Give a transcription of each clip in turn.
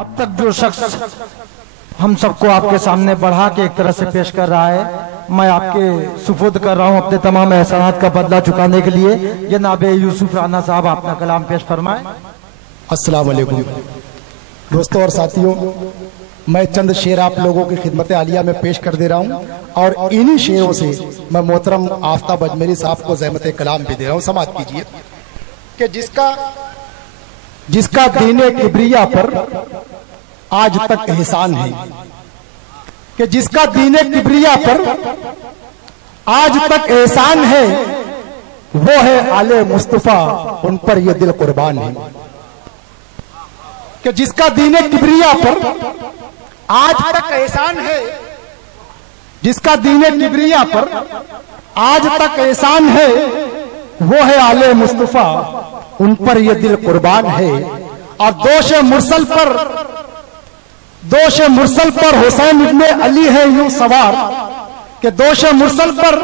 अब तक जो शख्स हम सबको आपके सामने बढ़ा के एक तरह से पेश कर रहा है, मैं आपके सुपुर्द कर रहा हूं अपने तमाम एहसानात का बदला चुकाने के लिए। जनाब यूसुफ राना साहब अपना कलाम पेश फरमाएं। अस्सलाम वालेकुम दोस्तों और साथियों, मैं चंद शेर आप लोगों की खिदमत आलिया में पेश कर दे रहा हूं और इन्हीं शेरों से मैं मोहतरम आफ्ताब अजमेरी साहब को ज़हमत कलाम भी दे रहा हूं। समाअत कीजिए कि जिसका दीने किब्रिया पर आज तक एहसान है, कि जिसका दीने किब्रिया पर आज तक एहसान है, वो है आले मुस्तफा, उन पर ये दिल कुर्बान है। कि जिसका दीने किब्रिया पर आज तक एहसान है, जिसका दीने किब्रिया पर आज तक एहसान है, वो है आले मुस्तफा, उन पर ये दिल कुर्बान है। और दोष मुरसल पर हुसैन इब्ने अली है यूं सवार, कि दोष मुरसल पर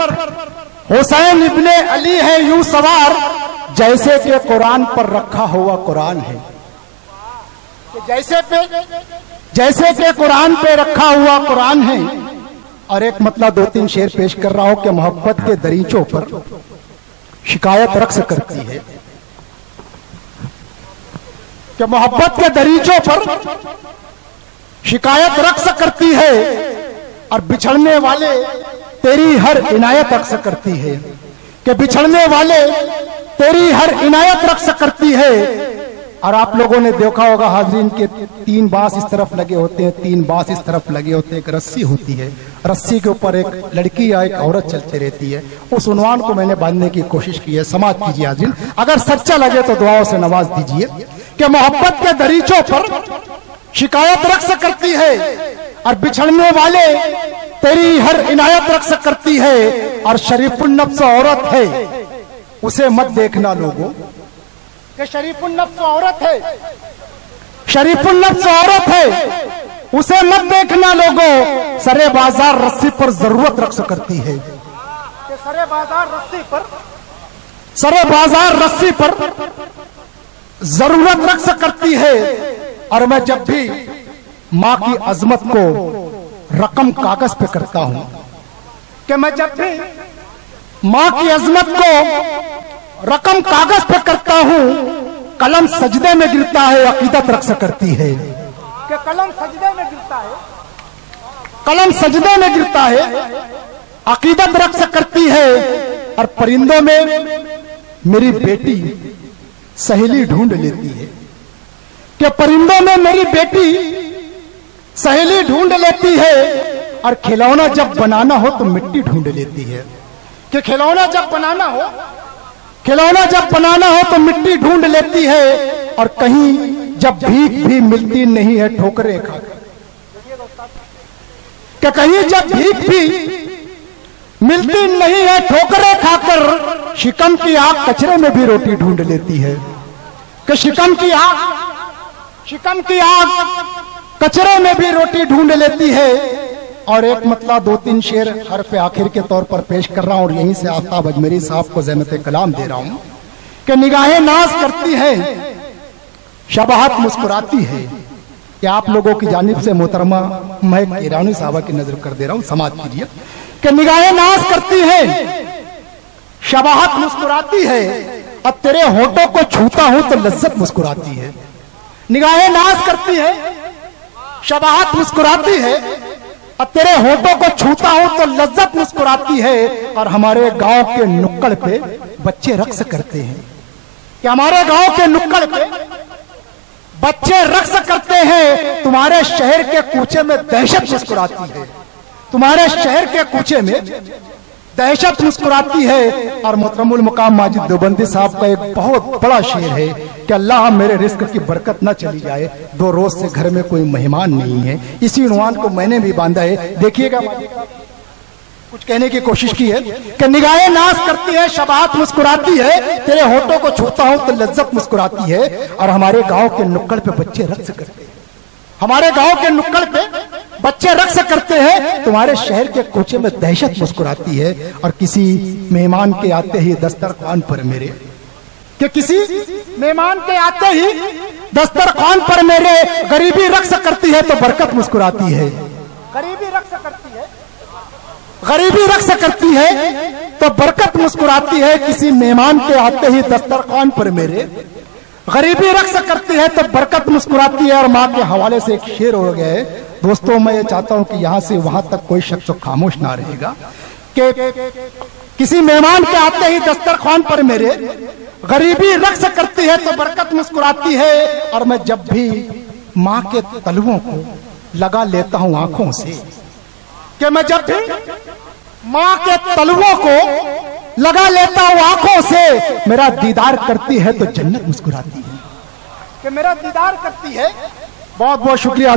हुसैन इब्ने अली है यूं सवार, जैसे कि कुरान पर रखा हुआ कुरान है। जैसे कि कुरान पे रखा हुआ कुरान है। और एक मतलब दो तीन शेर पेश कर रहा हूं कि मोहब्बत के दरीचों पर शिकायत रक्स करती है, कि मोहब्बत के दरीचों पर शिकायत रक्स करती है, और बिछड़ने वाले तेरी हर इनायत रक्स करती है, कि बिछड़ने वाले तेरी हर इनायत रक्स करती है। और आप लोगों ने देखा होगा हाजरीन के 3 बांस इस तरफ लगे होते हैं, 3 बांस इस तरफ लगे होते हैं, एक रस्सी होती है, रस्सी के ऊपर एक लड़की या एक औरत चलती रहती है। उस उन्वान को मैंने बांधने की कोशिश की है। समाअत कीजिए हाजरीन, अगर सच्चा लगे तो दुआओं से नवाज दीजिए कि मोहब्बत के दरीचों पर शिकायत रक्स करती है, और बिछड़ने वाले तेरी हर इनायत रक्स करती है। और शरीफुन नफ्स औरत है, उसे मत देखना लोगों, कि शरीफुन नफ्स औरत है, शरीफुन नफ्स औरत है, उसे मत देखना लोगों, सरे बाजार रस्सी पर जरूरत रक्स करती है, कि सरे बाजार रस्सी पर जरूरत रक्स करती है। और मैं जब भी माँ की अजमत को रकम कागज पे करता हूं, कि मैं जब भी माँ की अजमत को रकम कागज पे करता हूं, कलम सजदे में गिरता है, अकीदत रक्स करती है, कि कलम सजदे में गिरता है, कलम सजदे में गिरता है, अकीदत रक्स करती है। और परिंदों में मेरी बेटी सहेली ढूंढ लेती है, कि परिंदों में मेरी बेटी सहेली ढूंढ लेती है। और खिलौना जब बनाना हो तो मिट्टी ढूंढ लेती है, कि खिलौना जब बनाना हो तो मिट्टी ढूंढ लेती है। और कहीं जब भीख भी मिलती नहीं है ठोकरें खाकर, कि कहीं जब भीख भी मिलती नहीं है ठोकरें खाकर, शिकम की आग कचरे में भी रोटी ढूंढ लेती है, कि शिकम की आग कचरे में भी रोटी ढूंढ लेती है। और एक मतलब 2-3 शेर हरफ आखिर के तौर पर पेश कर रहा हूं, और यहीं से आफ्ताब अजमेरी साहब को ज़हमत कलाम दे रहा हूं कि निगाहें नाज करती है, शबाहत मुस्कुराती है। कि आप लोगों की जानिब से मोहतरमा महक ईरानी साहबा की नजर कर दे रहा हूं। समाअत कीजिए कि निगाहें नाज करती है, शबाहत मुस्कुराती है, और तेरे होठों को छूता हूं तो लज्जत मुस्कुराती है। निगाहें नाज करती है, शबाहत मुस्कुराती है, और तेरे होठों को छूता हूं तो लज्जत मुस्कुराती है। और हमारे गांव के नुक्कड़ पे बच्चे रक्स करते हैं, कि हमारे गांव के नुक्कड़ पे बच्चे रक्स करते हैं। तुम्हारे शहर के कूचे में दहशत मुस्कुराती है, तुम्हारे शहर के कूचे में दहशत मुस्कुराती है। और मोहतरमुल मुकाम माजिद देवबंदी साहब का एक बहुत बड़ा शेर है कि अल्लाह मेरे रिस्क की बरकत ना चली जाए, 2 रोज से घर में कोई मेहमान नहीं है। इसी उन्वान को मैंने भी बांधा है, देखिएगा। कुछ कहने की कोशिश की है कि निगाहें नाज करती है, शबाहत मुस्कुराती है, तेरे होठों को छूता हूं तो लज्जत मुस्कुराती है। और हमारे गांव के नुक्कड़ पे बच्चे रक्स करते हैं, हमारे गांव के नुक्कड़ पे बच्चे रक्स करते हैं, तुम्हारे शहर के कोचे में दहशत मुस्कुराती है। और किसी मेहमान के आते ही दस्तरखान पर मेरे, कि किसी मेहमान के आते ही दस्तरखान पर मेरे गरीबी रक्स करती है तो बरकत मुस्कुराती है। गरीबी रक्स करती है, गरीबी रक्स करती है तो बरकत मुस्कुराती है। किसी मेहमान के आते ही दस्तरखान पर मेरे गरीबी रक्स करती है तो बरकत मुस्कुराती है। और माँ के हवाले से एक शेर हो गए दोस्तों, मैं ये चाहता हूं कि यहां से वहां तक कोई शख्स खामोश ना रहेगा कि किसी मेहमान के आते ही दस्तरखान पर मेरे गरीबी रक्स करती है तो बरकत मुस्कुराती है। और मैं जब भी माँ के तलवों को लगा लेता हूं आंखों से, कि मैं जब भी माँ के तलवों को लगा लेता हूं आंखों से, मेरा दीदार करती है तो जन्नत मुस्कुराती है, कि मेरा दीदार करती है। बहुत बहुत शुक्रिया।